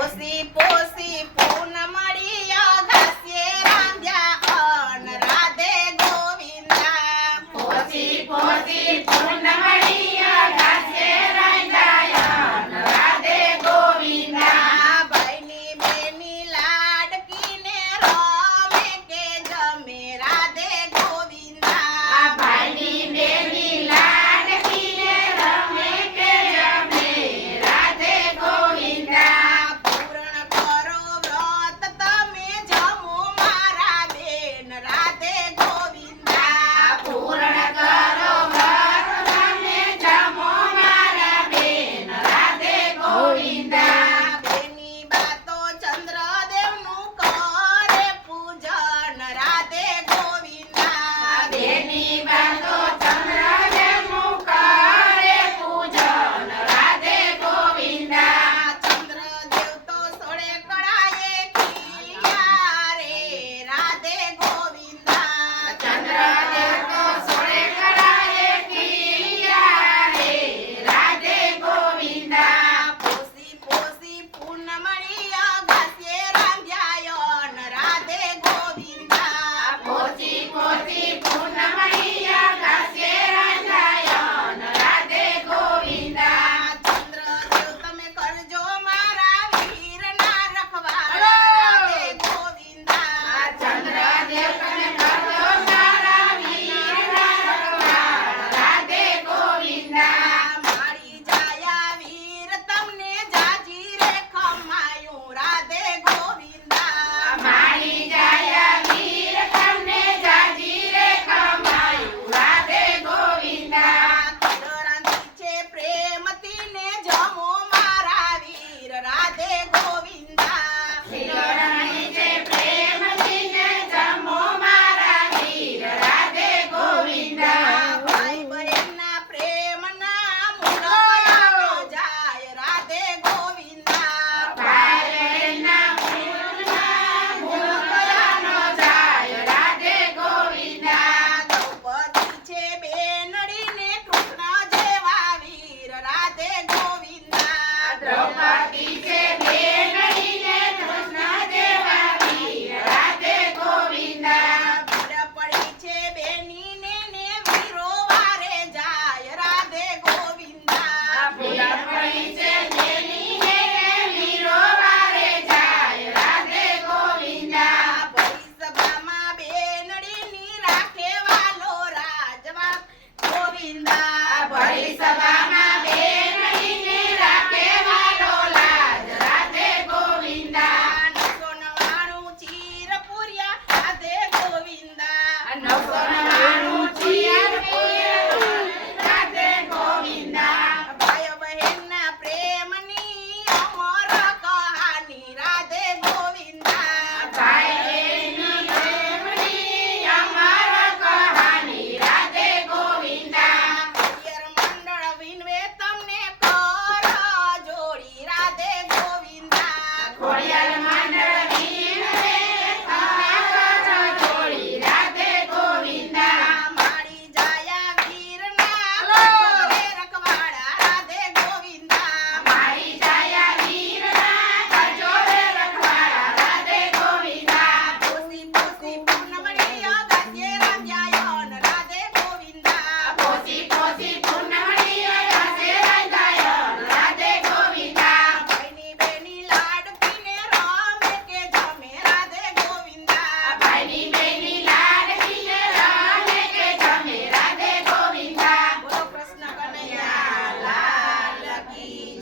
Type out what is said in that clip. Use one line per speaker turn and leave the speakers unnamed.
પોસી પોસી પૂનમળિયા ઘાસે રાંધ્યા un Radhe Govinda.
પોસી પોસી
પૂનમળિયા In the.